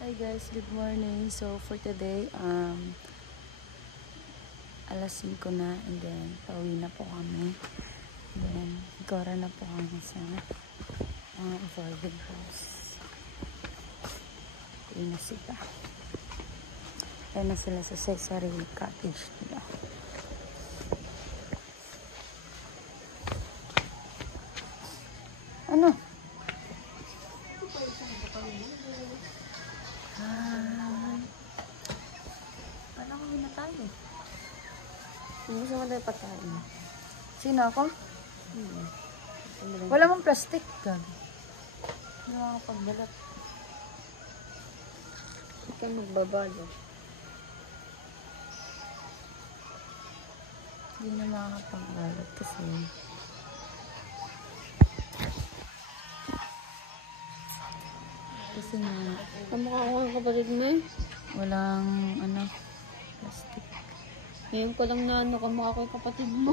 Hi guys, good morning. So for today, alas 5 na and then pauwi na po kami. And then gora na po kami sa boarding house. Uwi na sila. Kaya na sila sa sarili cottage nila. Ano? Paano kami na tayo? Hindi sa mga pagkain. Sino ako? Wala mong plastic. Hindi makakapagbalat. Hindi ka magbabalo. Hindi na makakapagbalat kasi nga Kamukha ko ang kapatid mo eh. walang plastic. Ngayon ko lang na kamukha ko yung kapatid mo.